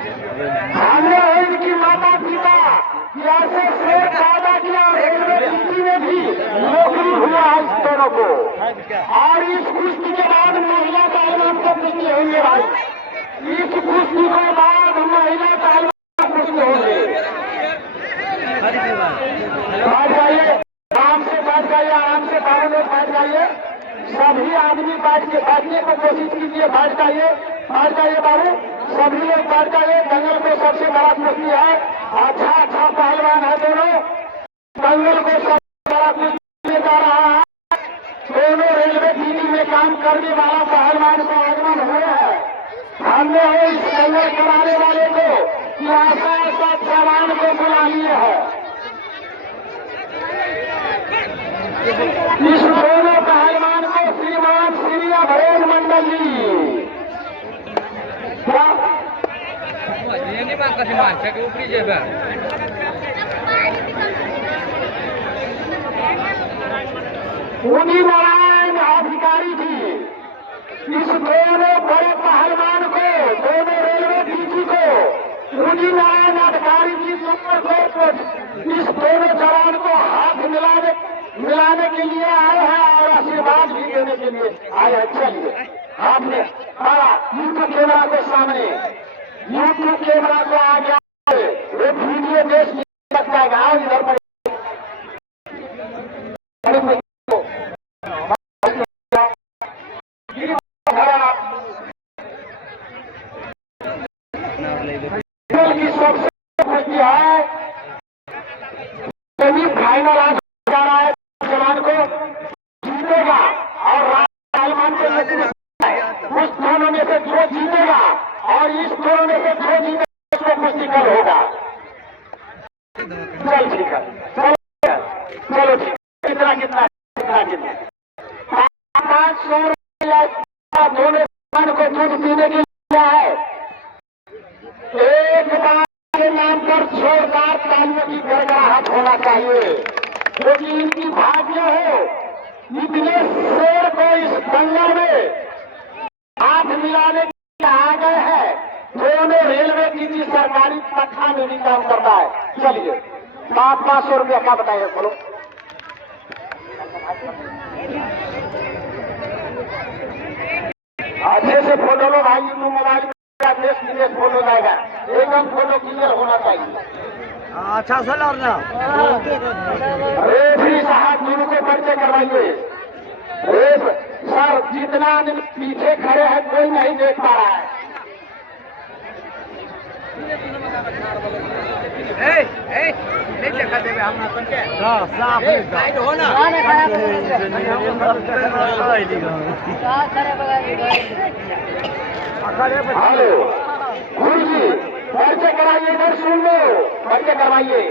हमने इनकी माता पिता ऐसे शेर पैदा किया, रेलवे ड्यूटी में भी नौकरी हुआ इस दोनों को। और इस कुश्ती के बाद महिला पहलवान को कुश्ती होंगे भाई, इस कुश्ती के बाद महिला पहलवान कुश्ती होंगे। बैठ जाइए, आराम से बैठ जाइए, आराम से बाबू लोग बैठ जाइए, सभी आदमी बैठने को कोशिश कीजिए, बैठ जाइए बाबू, सभी लोग बैठ जाइए। दंगल में सबसे बड़ा कुश्ती है, अच्छा पहलवान है दोनों, दंगल को सबसे बड़ा कुश्ती ले जा रहा है। दोनों रेलवे टीवी में काम करने वाला पहलवान को आगमन हुए हैं। हमने इस दंगल कराने वाले को ऐसा पहलवान को बुला लिए है। इस दोनों पहलवान को श्रीमान श्री अभेद मंडल जी उन्हीं नारायण अधिकारी जी इस दोनों बड़े पहलवान को, दोनों रेलवे डीजी को उन्हीं नारायण अधिकारी जी इस दोनों जवान को हाथ मिलाने के लिए आए हैं और आशीर्वाद भी देने के लिए आए हैं। चलिए आपने यूट्यूब कैमरा के सामने, यूट्यूब कैमरा को आ गया, वो वीडियो देश तक जाएगा। इधर पर की सबसे खुशी है, सेमीफाइनल आज जा रहा है, जवान को जीतेगा और पहलवान के उस दोनों में से जो जीतेगा और इस दोनों में से जो जीतेगा उसको कुश्ती कल होगा। चल ठीक है, चलो ठीक है, कितना 500 रुपया दोनों को दूध पीने के लिए है। एक बार के नाम पर जोरदार तालियों की गड़गड़ाहट होना चाहिए, क्योंकि इनकी भाग्य हो इतने शेर को इस दंगल में हाथ मिलाने के लिए आ गए हैं। दोनों रेलवे की सरकारी पट्टा में भी काम करता है। चलिए 500 रुपया क्या बताइए, बोलो। अच्छे से फोटो लो भाई, यूट्यूब मोबाइल में देश विदेश फोटो जाएगा, एकदम फोटो क्लियर होना चाहिए। अच्छा सर ना रेफरी साहब दोनों को परिचय करवाइए। सर जितना आदमी पीछे खड़े हैं कोई नहीं देख पा रहा है। हेलो गुरु जी, परिचय कराइए, इधर सुन लो, परिचय करवाइए।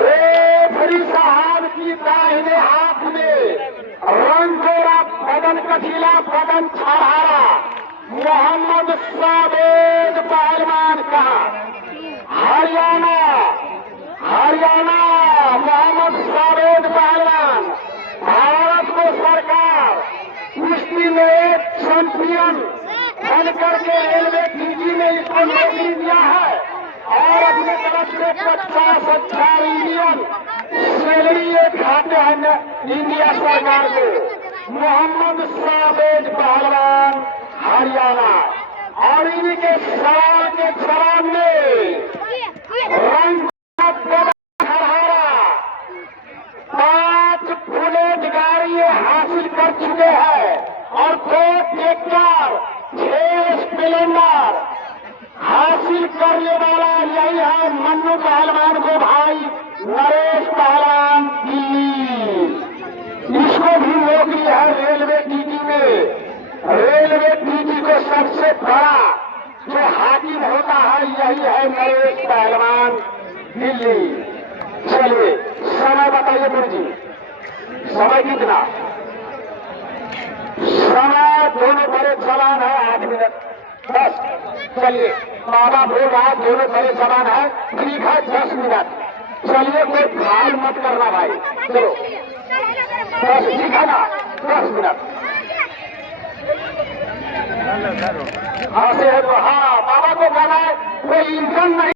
रेफरी साहब की दाहिने हाथ में रंगोरा बदन कटीला बदन छाड़ा मोहम्मद सावेद पहलवान का हरियाणा मोहम्मद सावेद पहलवान, भारत को सरकार कुश्ती में चैंपियन बन करके रेलवे डीजी में इसको नौकरी दिया है और अपने तरफ से 50,000 इंडियन सैलरी खाते हैं इंडिया सरकार को। मोहम्मद सावेद पहलवान हरियाणा, और इनके साल के चरण में रंग 5 बुलेट गाड़ी हासिल कर चुके हैं और 2 ट्रैक्टर, 6 स्प्लेंडर हासिल करने वाला यही है मन्नू पहलवान को भाई नरेश पहलवान दिल्ली। इसको भी नौकरी है रेलवे डीजी में। रेलवे डीजी को सबसे बड़ा जो हाकिम होता है यही है नरेश पहलवान दिल्ली। चलिए समय बताइए गुरु जी, समय कितना? समय दोनों बड़े जवान है 8 मिनट बस। चलिए बाबा बोल रहा है दोनों बड़े जवान है, ठीक है 10 मिनट। चलिए कोई फाल मत करना भाई, चलो 10 ठीक है ना, 10 मिनट। हाँ से है तो हाँ बाबा को बनाए, वो इंजन नहीं